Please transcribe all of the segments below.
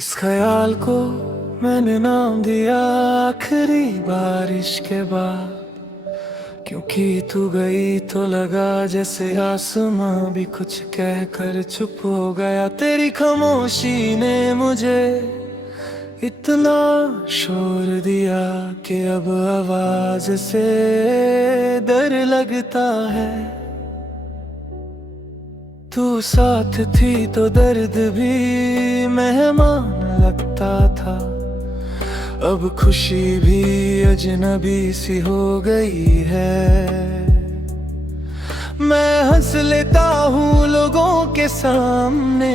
इस ख्याल को मैंने नाम दिया आखिरी बारिश के बाद, क्योंकि तू गई तो लगा जैसे आसमां भी कुछ कह कर चुप हो गया। तेरी खामोशी ने मुझे इतना शोर दिया कि अब आवाज से डर लगता है। तू साथ थी तो दर्द भी मेहमान लगता था, अब खुशी भी अजनबी सी हो गई है। मैं हंस लेता हूँ लोगों के सामने,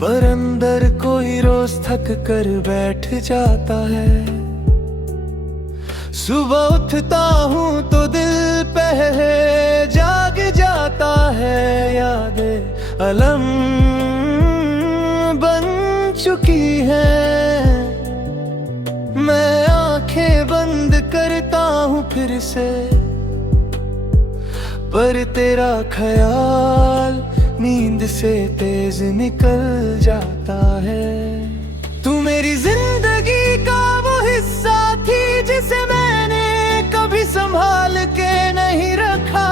पर अंदर कोई रोज थक कर बैठ जाता है। सुबह उठता हूँ तो दिल पहले जाग जाता है। यादें अलम बन चुकी है। मैं आंखें बंद करता हूँ फिर से, पर तेरा ख्याल नींद से तेज निकल जाता है। तू मेरी जिंदगी का वो हिस्सा थी जिसे मैंने कभी संभाल के नहीं रखा।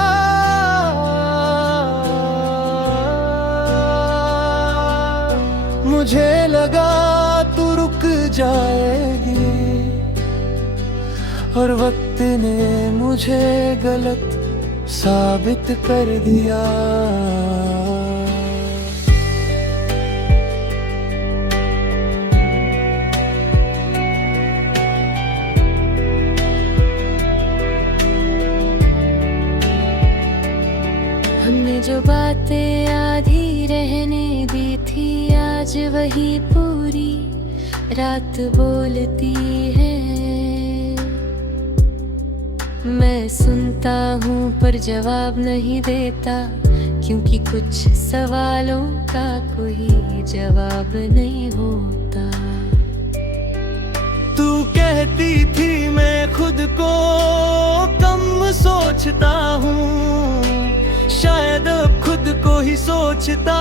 मुझे लगा तू रुक जाएगी, और वक्त ने मुझे गलत साबित कर दिया। हमने जो बातें आधी रहने दी थी, आज वही पूरी रात बोलती है। मैं सुनता हूँ पर जवाब नहीं देता, क्योंकि कुछ सवालों का कोई जवाब नहीं होता। तू कहती थी मैं खुद को कम सोचता हूँ, शायद अब खुद को ही सोचता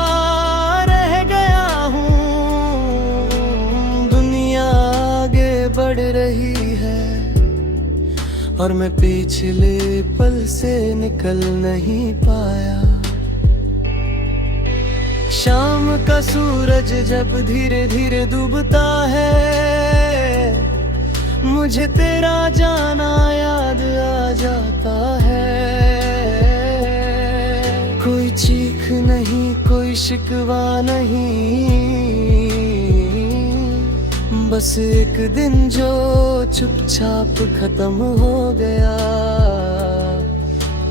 रह गया हूँ। दुनिया आगे बढ़ रही है और मैं पिछले पल से निकल नहीं पाया। शाम का सूरज जब धीरे धीरे डूबता है, मुझे तेरा जाना याद आ जाता है। कोई चीख नहीं, कोई शिकवा नहीं, बस एक दिन जो चुपचाप खत्म हो गया।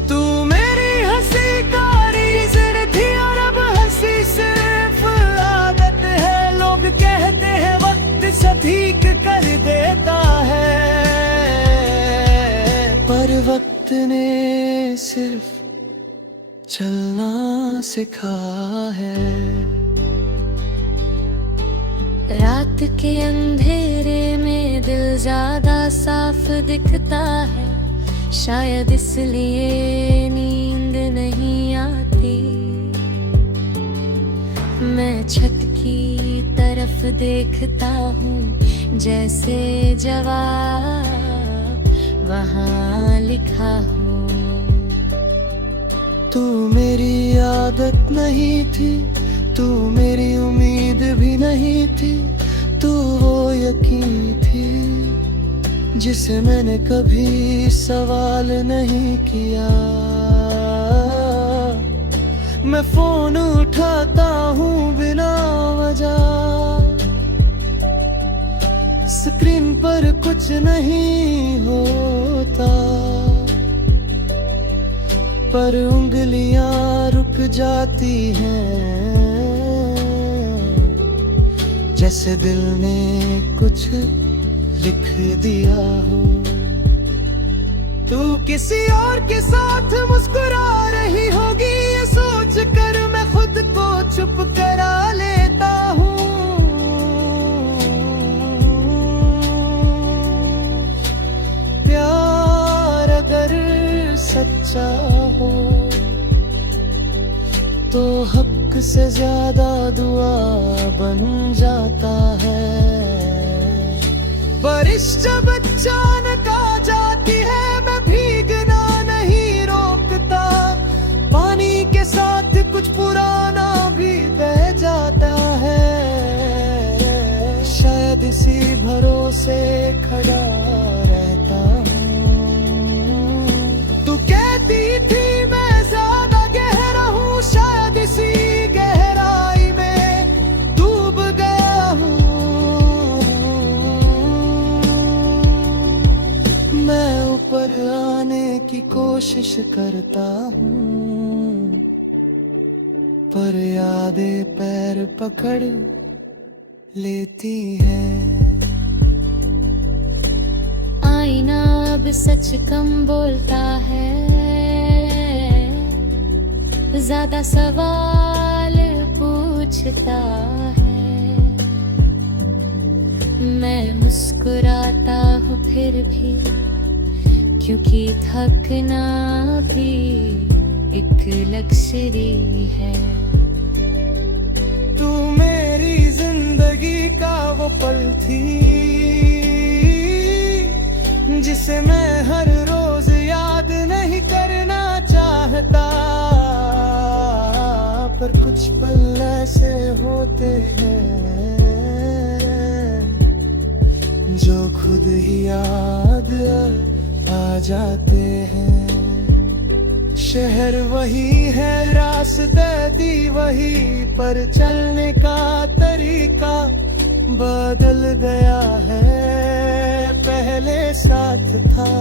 तू मेरी हंसी का रीज़न थी और अब हंसी सिर्फ आदत है। लोग कहते हैं वक्त सटीक कर देता है, पर वक्त ने सिर्फ चलना सिखा है। रात के अंधेरे में दिल ज्यादा साफ दिखता है, शायद इसलिए नींद नहीं आती। मैं छत की तरफ देखता हूँ, जैसे जवाब वहाँ लिखा हो। तू मेरी आदत नहीं थी, तू मेरी उम्मीद भी नहीं थी, तू वो यकीन थी जिसे मैंने कभी सवाल नहीं किया। मैं फोन उठाता हूँ बिना वजह, स्क्रीन पर कुछ नहीं होता, पर उंगलियां रुक जाती हैं, जैसे दिल ने कुछ लिख दिया हो। तू किसी और के साथ मुस्कुरा रही होगी, ये सोच कर मैं खुद को चुप करा लेता हूँ। प्यार अगर सच्चा हो तो हक से ज्यादा दुआ बन जाता है। बारिश जब अचानक आ जाती है, मैं भीगना नहीं रोकता, पानी के साथ कुछ पुराना भी बह जाता है। शायद इसी भरोसे खड़ा रहता हूँ। तू कहती थी मैं ज्यादा गहरा हूँ, शायद इसी गहराई में डूब गया हूँ। मैं ऊपर आने की कोशिश करता हूँ, पर यादें पैर पकड़ लेती है। आईना अब सच कम बोलता है, ज्यादा सवाल पूछता है। मैं मुस्कुराता हूँ फिर भी, क्योंकि थकना भी एक लग्जरी है। तू मेरी जिंदगी का वो पल थी, जिसे मैं हर रोज याद नहीं करना चाहता। पर कुछ पल ऐसे होते हैं जो खुद ही याद आ जाते हैं। शहर वही है, रास्ते दी वही, पर चलने का तरीका बदल गया है। पहले साथ था,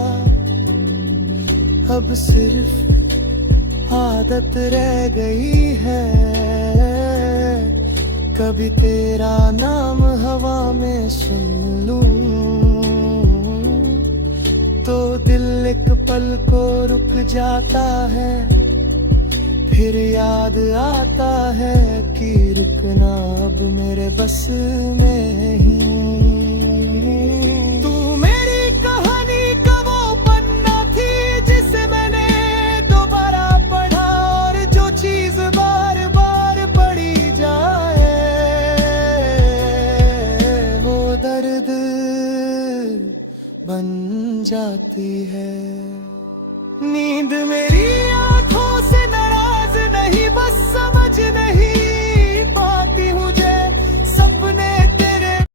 अब सिर्फ आदत रह गई है। कभी तेरा नाम हवा में सुन लूं तो दिल एक पल को रुक जाता है। फिर याद आता है कि रुकना अब मेरे बस में ही। तू मेरी कहानी का वो पन्ना थी, जिसे मैंने दोबारा पढ़ा, और जो चीज बार बार पढ़ी जाए वो दर्द बन जाती है। नींद मेरी